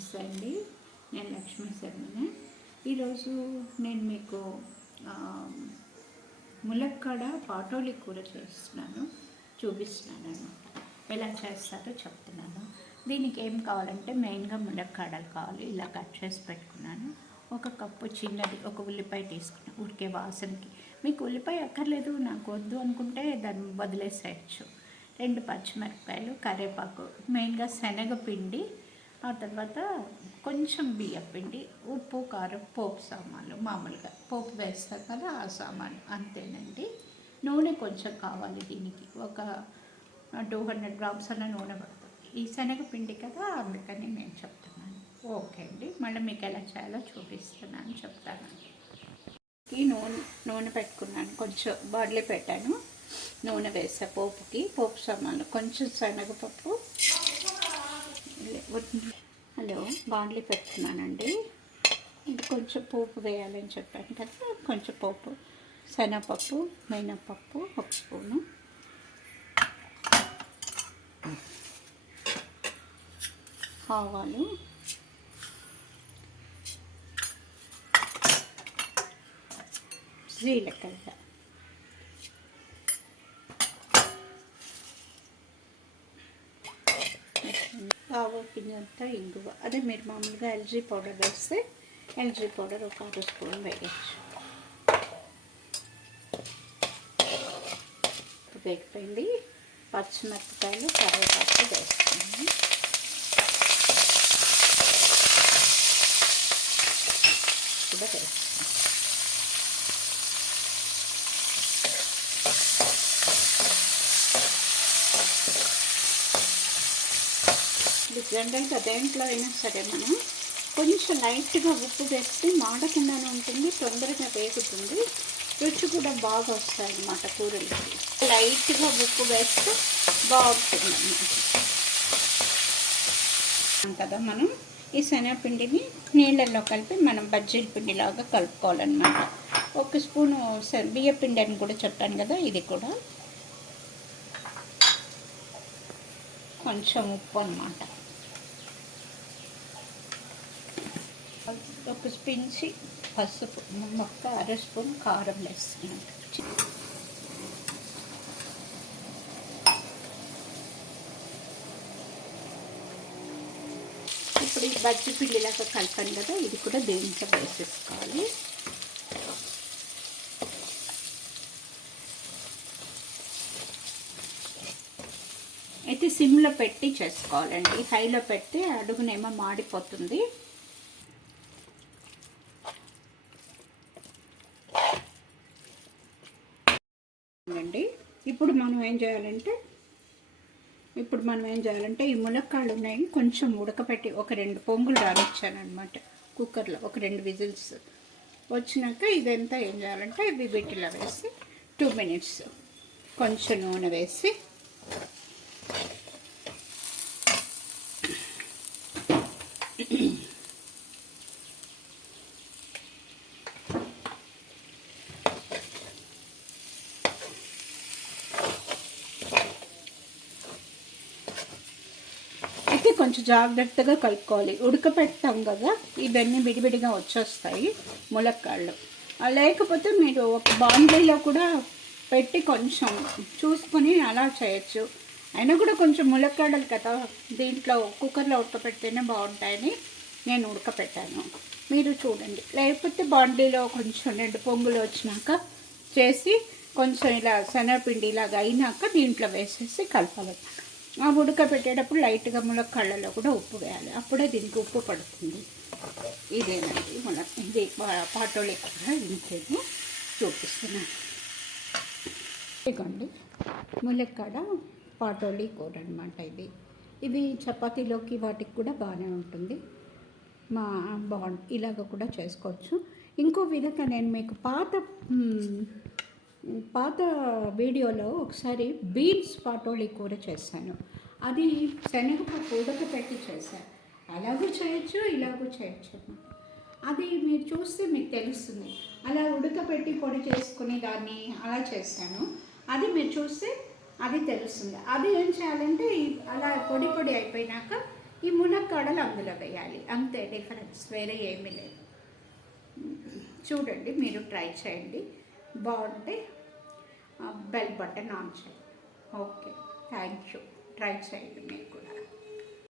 నమస్తే అండి. నేను లక్ష్మీ శర్మని. ఈరోజు నేను మీకు ములక్కాడ పాటోలి కూర చూపిస్తున్నాను అనమాట. ఎలా చేస్తారో చెప్తున్నాను. దీనికి ఏం కావాలంటే మెయిన్గా ములక్కాడలు కావాలి. ఇలా కట్ చేసి పెట్టుకున్నాను. ఒక కప్పు చిన్నది ఒక ఉల్లిపాయ తీసుకున్నాను. ఉడికే వాసనకి మీకు ఉల్లిపాయ అక్కర్లేదు, నాకు వద్దు అనుకుంటే దాన్ని వదిలేసేయచ్చు. 2 పచ్చిమిరపకాయలు, కరివేపాకు, మెయిన్గా శనగపిండి, ఆ తర్వాత కొంచెం బియ్యం పిండి, ఉప్పు, కారం, పోపు సామాన్లు, మామూలుగా పోపు వేస్తాం కదా ఆ సామాన్లు అంతేనండి. నూనె కొంచెం కావాలి. దీనికి ఒక 200 గ్రామ్స్ అన్న నూనె పడుతుంది. ఈ శనగపిండి కదా, అందుకని నేను చెప్తున్నాను. ఓకే అండి, మళ్ళీ మీకు ఎలా చేయాలో చూపిస్తున్నాను, చెప్తానండి. ఈ నూనె పెట్టుకున్నాను, కొంచెం బాడలీ పెట్టాను. నూనె వేసా పోపుకి. పోపు సామాన్లు కొంచెం శనగపప్పు, బాండ్లీ పెట్టుకున్నానండి. ఇది కొంచెం పోపు వేయాలని చెప్పాను కదా, కొంచెం పోపు, శనగపప్పు, మినపప్పు 1 స్పూను, ఆవాలు, జీలకర్ర, పిండి ఇంగువ. అదే మీరు మామూలుగా ఎల్జీ పౌడర్ వేస్తే ఎల్జీ పౌడర్ ఒక 1 స్పూన్ వేయచ్చు. వేగిపోయింది. పచ్చిమిరపకాయలు, కరివేపాకు వేస్తున్నాను. కూడా వేస్తాను. జనరల్గా దేంట్లో అయినా సరే మనం కొంచెం లైట్గా ఉప్పు వేస్తే మాడకుండానే ఉంటుంది, తొందరగా వేగుతుంది, రుచి కూడా బాగా వస్తాయి అన్నమాట కూరలకి. లైట్గా ఉప్పు వేస్తే బాగుంటుంది అన్నమాట కదా. మనం ఈ శనగపిండిని నీళ్ళల్లో కలిపి మనం బజ్జీల పిండిలాగా కలుపుకోవాలన్నమాట. 1 స్పూను బియ్యపిండి అని కూడా చెప్పాను కదా, ఇది కూడా కొంచెం ఉప్పు అన్నమాట. 1 స్పించి పసుపు, 1/2 స్పూన్ కారం వేస్తున్నాను. ఇప్పుడు ఈ బజ్జీ పిండిలాగా కలిపాను కదా, ఇది కూడా దీంట్లో వేసేసుకోవాలి. అయితే సిమ్లో పెట్టి చేసుకోవాలండి. హైలో పెడితే అడుగునేమో మాడిపోతుంది. అండి ఇప్పుడు మనం ఏం చేయాలంటే ఈ ములక్కాళ్ళు ఉన్నాయి, కొంచెం ఉడకపెట్టి ఒక 2 పొంగులు రానిచ్చాను అనమాట కుక్కర్లో. ఒక 2 విజిల్స్ వచ్చినాక ఇదంతా ఏం చేయాలంటే ఇవి వీటిలో వేసి 2 మినిట్స్ కొంచెం నూనె వేసి కొంచెం జాగ్రత్తగా కలుపుకోవాలి. ఉడకపెడతాం కదా, ఇవన్నీ విడివిడిగా వచ్చేస్తాయి ములక్కాళ్ళు. లేకపోతే మీరు ఒక బాండ్లీలో కూడా పెట్టి కొంచెం చూసుకొని అలా చేయొచ్చు. అయినా కూడా కొంచెం ములక్కాడలు కదా, దీంట్లో కుక్కర్లో ఉడకపెడితేనే బాగుంటాయని నేను ఉడకపెట్టాను. మీరు చూడండి. లేకపోతే బాండ్లీలో కొంచెం 2 పొంగులు వచ్చినాక చేసి కొంచెం ఇలా శనగపిండి ఇలాగ అయినాక దీంట్లో వేసేసి కలపాలి. ఆ ఉడకపెట్టేటప్పుడు లైట్గా ములక్కాళ్ళలో కూడా ఉప్పు వేయాలి, అప్పుడే దీనికి ఉప్పు పడుతుంది. ఇదేనండి ఇది పాటోలి కూర. ఇంకేమో చూపిస్తున్నాను. ఇదిగోండి ములక్కాడ పాటోలి కూర అనమాట. ఇది చపాతీలోకి వాటికి కూడా బాగానే ఉంటుంది. ఇలాగ కూడా చేసుకోవచ్చు. ఇంకో విధంగా నేను మీకు పాత వీడియోలో ఒకసారి బీన్స్ పాటోలి కూర చేశాను. అది శనగపప్పు ఉడకపెట్టి చేశాను. అలాగూ చేయొచ్చు, ఇలాగూ చేయొచ్చు. అది మీరు చూస్తే మీకు తెలుస్తుంది. అలా ఉడకపెట్టి పొడి చేసుకుని దాన్ని అలా చేశాను. అది మీరు చూస్తే అది తెలుస్తుంది. అది ఏం చేయాలంటే అలా పొడి అయిపోయినాక ఈ మునక్కాడలు అందులో వేయాలి, అంతే డిఫరెన్స్, వేరే ఏమీ లేదు. చూడండి, మీరు ట్రై చేయండి, బాగుంటే బెల్ బటన్ ఆన్ చేయండి. Okay, thank you. ట్రై చేయండి మీరు కూడా.